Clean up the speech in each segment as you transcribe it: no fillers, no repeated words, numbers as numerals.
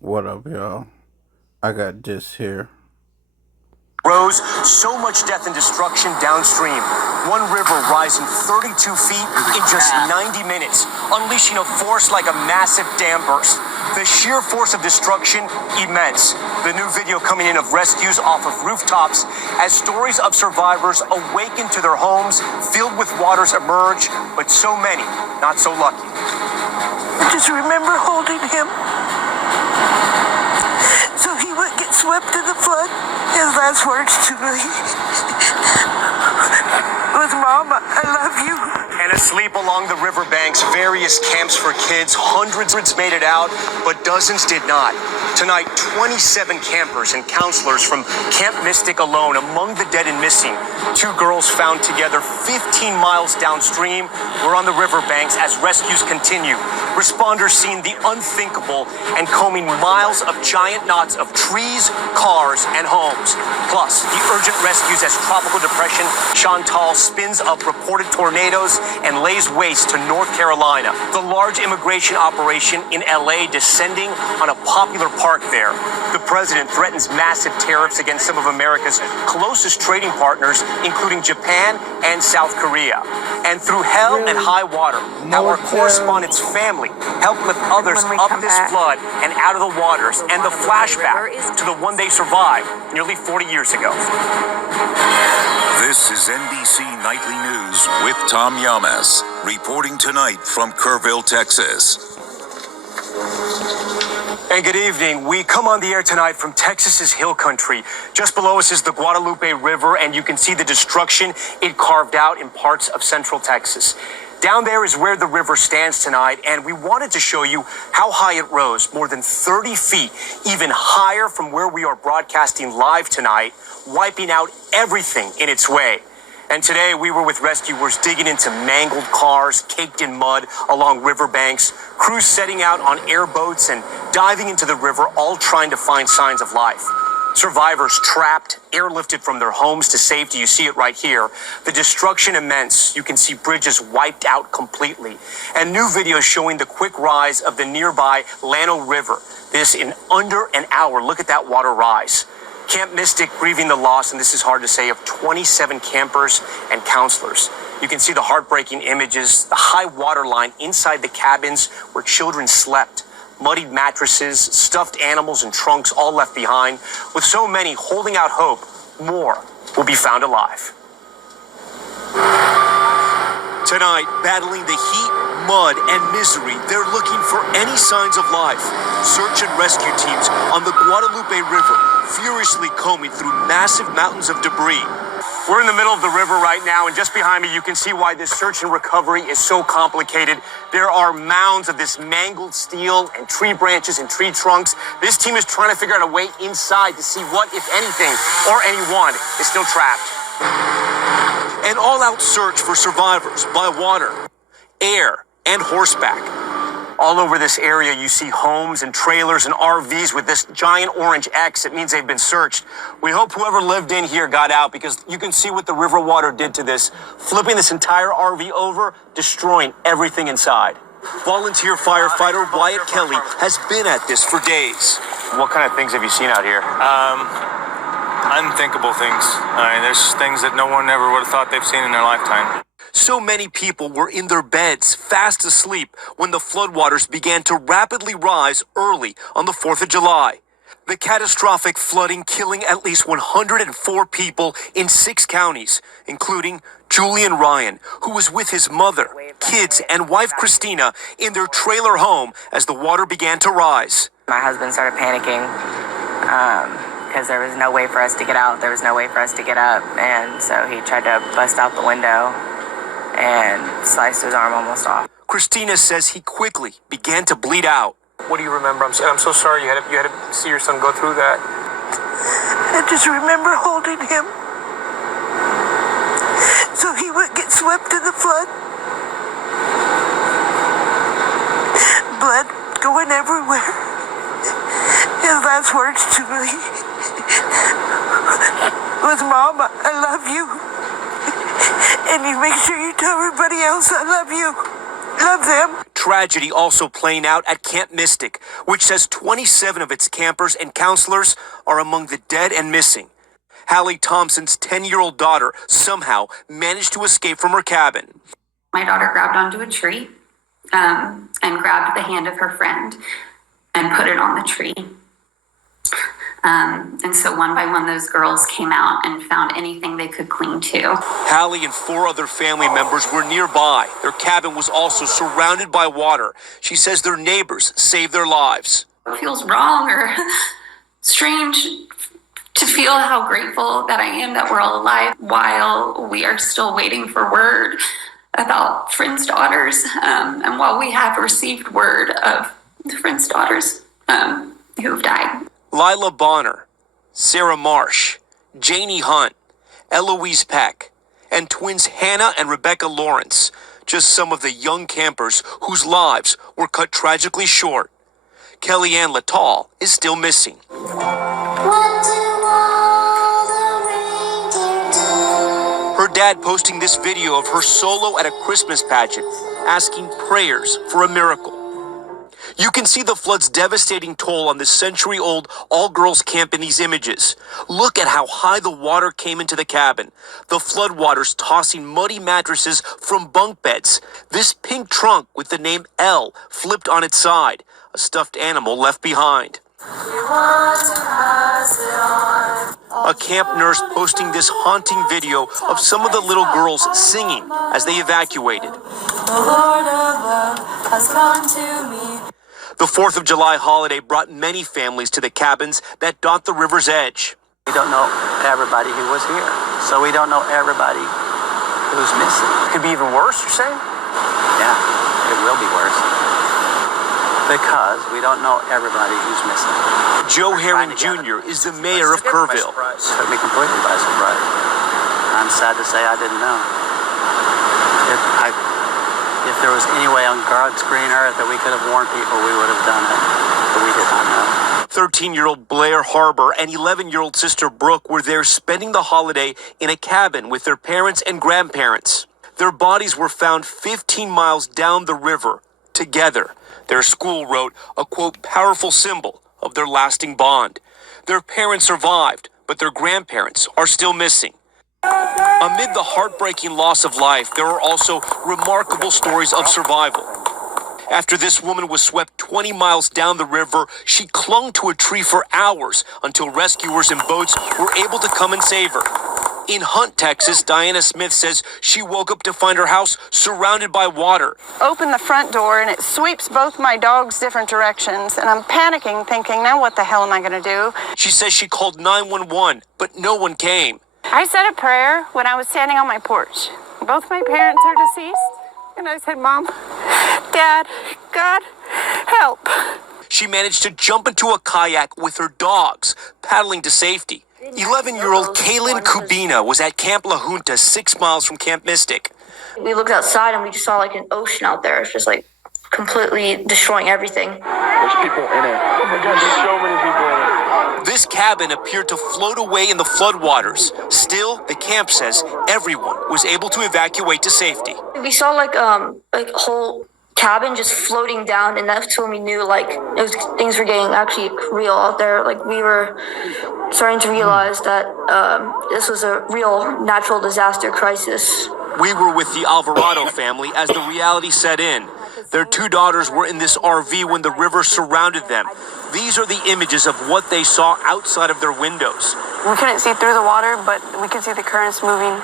What up, y'all? I got this here. Rose, so much death and destruction downstream. One river rising 32 feet in just 90 minutes, unleashing a force like a massive dam burst. The sheer force of destruction, immense. The new video coming in of rescues off of rooftops as stories of survivors awaken to their homes, filled with waters emerge, but so many not so lucky. I just remember holding him so he wouldn't get swept in the flood. His last words to me was, "Mama, I love you." And asleep along the riverbanks, various camps for kids, hundreds made it out, but dozens did not. Tonight, 27 campers and counselors from Camp Mystic alone among the dead and missing. 2 girls found together 15 miles downstream. We're on the riverbanks as rescues continue. Responders seeing the unthinkable and combing miles of giant knots of trees, cars, and homes. Plus, the urgent rescues as tropical depression Chantal spins up reported tornadoes and lays waste to North Carolina. The large immigration operation in LA descending on a popular park there. The president threatens massive tariffs against some of America's closest trading partners, including Japan and South Korea. And through hell and high water, our correspondent's family helped lift others up this flood and out of the waters, and the flashback to the one they survived nearly 40 years ago. This is NBC Nightly News with Tom Yamas, reporting tonight from Kerrville, Texas. And good evening. We come on the air tonight from Texas's hill country. Just below us is the Guadalupe River, and you can see the destruction it carved out in parts of central Texas. Down there is where the river stands tonight, and we wanted to show you how high it rose, more than 30 feet, even higher from where we are broadcasting live tonight, wiping out everything in its way. And today we were with rescuers digging into mangled cars, caked in mud along riverbanks, crews setting out on airboats and diving into the river, all trying to find signs of life. Survivors trapped, airlifted from their homes to safety. You see it right here. The destruction immense. You can see bridges wiped out completely. And new videos showing the quick rise of the nearby Llano River. This in under an hour. Look at that water rise. Camp Mystic grieving the loss, and this is hard to say, of 27 campers and counselors. You can see the heartbreaking images, the high water line inside the cabins where children slept. Muddied mattresses, stuffed animals and trunks all left behind. With so many holding out hope, more will be found alive. Tonight, battling the heat, mud, and misery, they're looking for any signs of life. Search and rescue teams on the Guadalupe River, furiously combing through massive mountains of debris. We're in the middle of the river right now, and just behind me, you can see why this search and recovery is so complicated. There are mounds of this mangled steel and tree branches and tree trunks. This team is trying to figure out a way inside to see what, if anything, or anyone is still trapped. An all-out search for survivors by water, air, and horseback. All over this area, you see homes and trailers and RVs with this giant orange X. It means they've been searched. We hope whoever lived in here got out, because you can see what the river water did to this, flipping this entire RV over, destroying everything inside. Volunteer firefighter Wyatt Kelly has been at this for days. What kind of things have you seen out here? Unthinkable things. I mean, there's things that no one ever would have thought they've seen in their lifetime. So many people were in their beds, fast asleep, when the floodwaters began to rapidly rise early on the 4th of July. The catastrophic flooding killing at least 104 people in 6 counties, including Julian Ryan, who was with his mother, kids, and wife Christina in their trailer home as the water began to rise. My husband started panicking because there was no way for us to get out. There was no way for us to get up. And so he tried to bust out the window and sliced his arm almost off. Christina says he quickly began to bleed out. What do you remember? I'm so sorry you had to see your son go through that. I just remember holding him so he wouldn't get swept in the flood. Blood going everywhere. His last words to me was, "Mama, I love you. And you make sure you tell everybody else I love you. Love them." tragedy also playing out at Camp Mystic, which says 27 of its campers and counselors are among the dead and missing. Hallie Thompson's 10-year-old daughter somehow managed to escape from her cabin. My daughter grabbed onto a tree and grabbed the hand of her friend and put it on the tree. And so one by one, those girls came out and found anything they could cling to. Hallie and 4 other family members were nearby. Their cabin was also surrounded by water. She says their neighbors saved their lives. It feels wrong or strange to feel how grateful that I am that we're all alive while we are still waiting for word about friends' daughters. And while we have received word of the friends' daughters who've died. Lila Bonner, Sarah Marsh, Janie Hunt, Eloise Peck, and twins Hannah and Rebecca Lawrence, just some of the young campers whose lives were cut tragically short. Kellyanne Littall is still missing. Her dad posting this video of her solo at a Christmas pageant, asking prayers for a miracle. You can see the flood's devastating toll on this century-old all-girls camp in these images. Look at how high the water came into the cabin. The floodwaters tossing muddy mattresses from bunk beds. This pink trunk with the name L flipped on its side. A stuffed animal left behind. A camp nurse posting this haunting video of some of the little girls singing as they evacuated. The Lord above has come to me. The 4th of July holiday brought many families to the cabins that dot the river's edge. We don't know everybody who was here, so we don't know everybody who's missing. Could be even worse, you're saying? Yeah, it will be worse. Because we don't know everybody who's missing. Joe Herring Jr. is the mayor of Kerrville. Took me completely by surprise. I'm sad to say I didn't know. If there was any way on God's green earth that we could have warned people, we would have done it. But we did not know. 13-year-old Blair Harbor and 11-year-old sister Brooke were there spending the holiday in a cabin with their parents and grandparents. Their bodies were found 15 miles down the river, together. Their school wrote a, quote, powerful symbol of their lasting bond. Their parents survived, but their grandparents are still missing. Amid the heartbreaking loss of life, there are also remarkable stories of survival. After this woman was swept 20 miles down the river, she clung to a tree for hours until rescuers and boats were able to come and save her. In Hunt, Texas, Diana Smith says she woke up to find her house surrounded by water. Open the front door and it sweeps both my dogs different directions, and I'm panicking, thinking, now what the hell am I going to do? She says she called 911, but no one came. I said a prayer when I was standing on my porch. Both my parents are deceased, and I said, Mom, Dad, God, help. She managed to jump into a kayak with her dogs, paddling to safety. 11-year-old Kaylin Kubina was at Camp La Junta, 6 miles from Camp Mystic. We looked outside and we just saw like an ocean out there. It's just like completely destroying everything. There's people in it. Oh my God, there's so many people in it. This cabin appeared to float away in the floodwaters. Still, the camp says everyone was able to evacuate to safety. We saw like a whole cabin just floating down, and that's when we knew like things were getting actually real out there. Like we were starting to realize that this was a real natural disaster crisis. We were with the Alvarado family as the reality set in. Their 2 daughters were in this RV when the river surrounded them. These are the images of what they saw outside of their windows. We couldn't see through the water, but we could see the currents moving,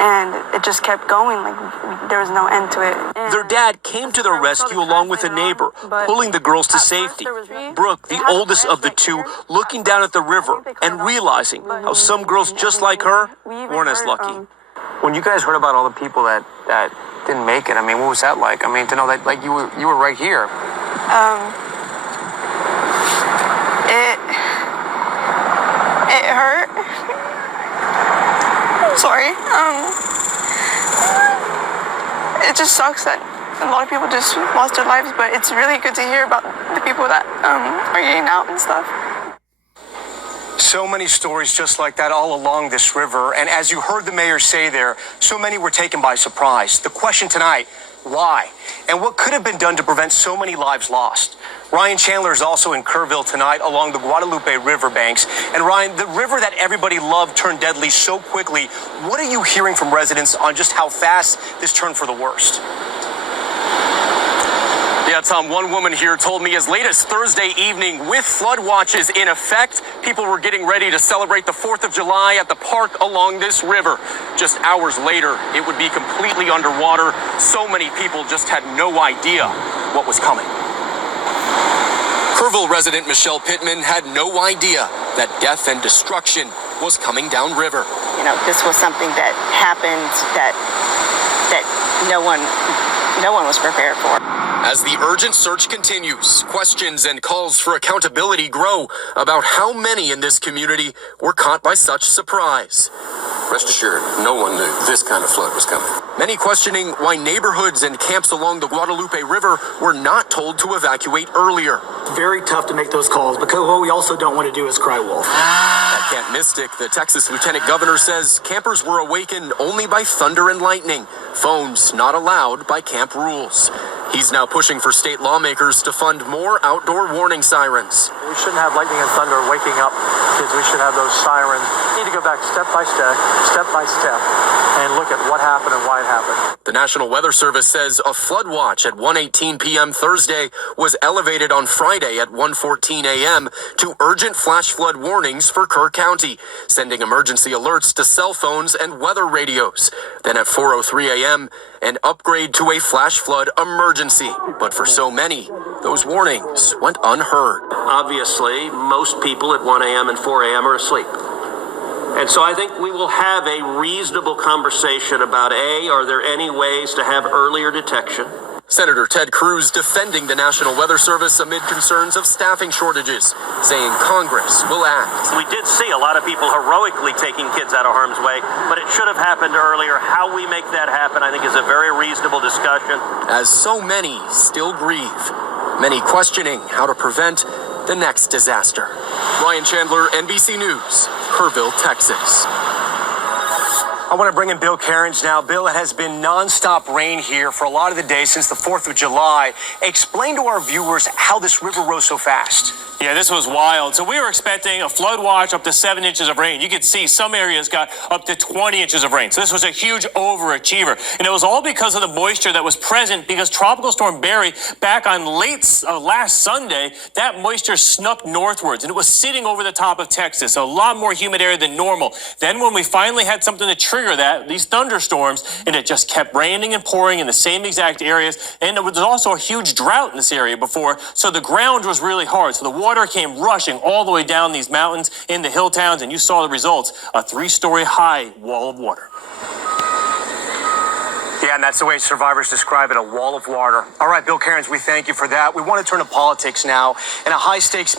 and it just kept going, like there was no end to it. And their dad came to their rescue along with a neighbor, pulling the girls to safety. Brooke, the oldest of the 2, looking down at the river and realizing how some girls just like her weren't as lucky. When you guys heard about all the people that didn't make it, I mean, what was that like? I mean, to know that like you were right here. It hurt. Sorry. It just sucks that a lot of people just lost their lives, but it's really good to hear about the people that are getting out and stuff. So many stories just like that all along this river, and as you heard the mayor say there, so many were taken by surprise. The question tonight, Why? And what could have been done to prevent so many lives lost? Ryan Chandler is also in Kerrville tonight along the Guadalupe River banks. And Ryan, the river that everybody loved turned deadly so quickly. What are you hearing from residents on just how fast this turned for the worst? Yeah, Tom, one woman here told me as late as Thursday evening, with flood watches in effect, people were getting ready to celebrate the 4th of July at the park along this river. Just hours later, it would be completely underwater. So many people just had no idea what was coming. Kerrville resident Michelle Pittman had no idea that death and destruction was coming downriver. You know, this was something that happened that no one was prepared for. As the urgent search continues, questions and calls for accountability grow about how many in this community were caught by such surprise. Rest assured, no one knew this kind of flood was coming. Many questioning why neighborhoods and camps along the Guadalupe River were not told to evacuate earlier. Very tough to make those calls because what we also don't want to do is cry wolf. At Camp Mystic, the Texas Lieutenant Governor says campers were awakened only by thunder and lightning. Phones not allowed by camp rules. He's now pushing for state lawmakers to fund more outdoor warning sirens. We shouldn't have lightning and thunder waking up kids. We should have those sirens. We need to go back step by step, and look at what happened and why it happened. The National Weather Service says a flood watch at 1:18 p.m. Thursday was elevated on Friday at 1:14 a.m. to urgent flash flood warnings for Kerr County, sending emergency alerts to cell phones and weather radios. Then at 4:03 a.m., an upgrade to a flash flood emergency. But for so many, those warnings went unheard. Obviously, most people at 1 a.m. and 4 a.m. are asleep. And so I think we will have a reasonable conversation about, are there any ways to have earlier detection? Senator Ted Cruz defending the National Weather Service amid concerns of staffing shortages, saying Congress will act. We did see a lot of people heroically taking kids out of harm's way, but it should have happened earlier. How we make that happen, I think, is a very reasonable discussion. As so many still grieve, many questioning how to prevent the next disaster. Ryan Chandler, NBC News, Kerrville, Texas. I want to bring in Bill Cairns now. Bill, it has been nonstop rain here for a lot of the day since the 4th of July. Explain to our viewers how this river rose so fast. Yeah, this was wild. So we were expecting a flood watch up to 7 inches of rain. You could see some areas got up to 20 inches of rain. So this was a huge overachiever. And it was all because of the moisture that was present because Tropical Storm Barry, back on last Sunday, that moisture snuck northwards and it was sitting over the top of Texas. So a lot more humid air than normal. Then when we finally had something to trigger that, these thunderstorms, and it just kept raining and pouring in the same exact areas. And there was also a huge drought in this area before. So the ground was really hard. So the water came rushing all the way down these mountains in the hill towns, and you saw the results, a 3-story high wall of water. Yeah, and that's the way survivors describe it, a wall of water. All right, Bill Cairns, we thank you for that. We want to turn to politics now, and a high-stakes